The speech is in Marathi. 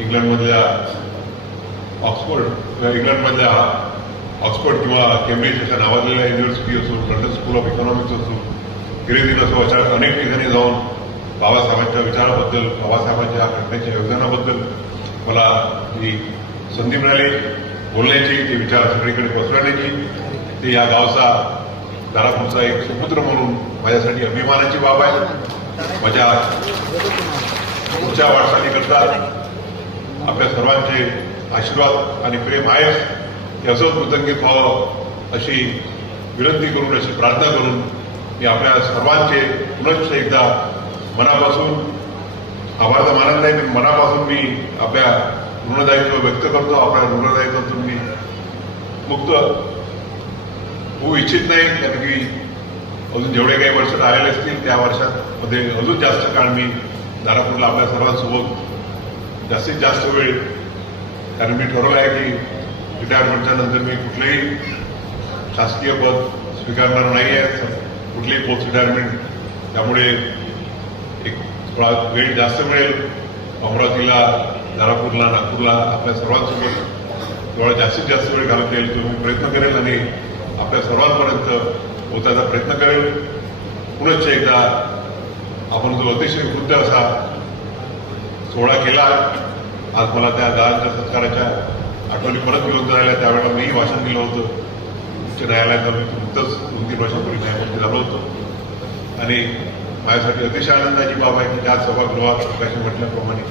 इंग्लंडमधल्या ऑक्सफोर्ड किंवा केम्ब्रिज अशा नावाजलेल्या युनिव्हर्सिटी असो, लंडन स्कूल ऑफ इकॉनॉमिक्स असो, गिरिधीन असो, अशा अनेक ठिकाणी जाऊन बाबासाहेबांच्या विचाराबद्दल, बाबासाहेबांच्या घटनेच्या योगदानाबद्दल मला ही संधी मिळाली बोलण्याची, ते विचार सगळीकडे पसरवण्याची. ते या गावचा, दारापूरचा एक सुपुत्र म्हणून माझ्यासाठी अभिमानाची बाब आहे. माझ्या पुढच्या वाटचालीकरता आपल्या सर्वांचे आशीर्वाद आणि प्रेम आहेच, हे असंच कृतज्ञ व्हावं अशी विनंती करून, अशी प्रार्थना करून मी आपल्या सर्वांचे पुनश्च एकदा मनापासून आभार तर मानत नाही, मनापासून मी आपल्या ऋणदायित्व व्यक्त करतो. आपल्या ऋणदायित्वातून मी मुक्त होऊ इच्छित नाही, कारण की अजून जेवढे काही वर्ष राहिलेले असतील त्या वर्षांमध्ये अजून जास्त काळ मी दारापूरला आपल्या सर्वांसोबत जास्तीत जास्त वेळ, कारण मी ठरवलं आहे की रिटायरमेंटच्या नंतर मी कुठलेही शासकीय पद स्वीकारणार नाही आहे, कुठलीही पोस्ट रिटायरमेंट. त्यामुळे एक थोडा वेळ जास्त मिळेल अमरावतीला, दारापूरला, नागपूरला आपल्या सर्वांसोबत थोडा जास्तीत जास्त वेळ घालता येईल तो मी प्रयत्न करेल आणि आपल्या सर्वांपर्यंत पोहोचायचा प्रयत्न करेल. पुनश्च एकदा आपण जो अतिशय वृद्ध असा सोहळा केला, आज मला त्या दादांच्या सत्काराच्या आठवणी परत विरुद्ध झाल्या. त्यावेळेला मीही भाषण दिलं होतं उच्च न्यायालयात. मी नुकतंच 2-3 वर्षापूर्वी न्यायमूर्ती झालो होतो आणि माझ्यासाठी अतिशय आनंदाची बाब आहे की त्या सभागृहात प्रकाश म्हटल्याप्रमाणे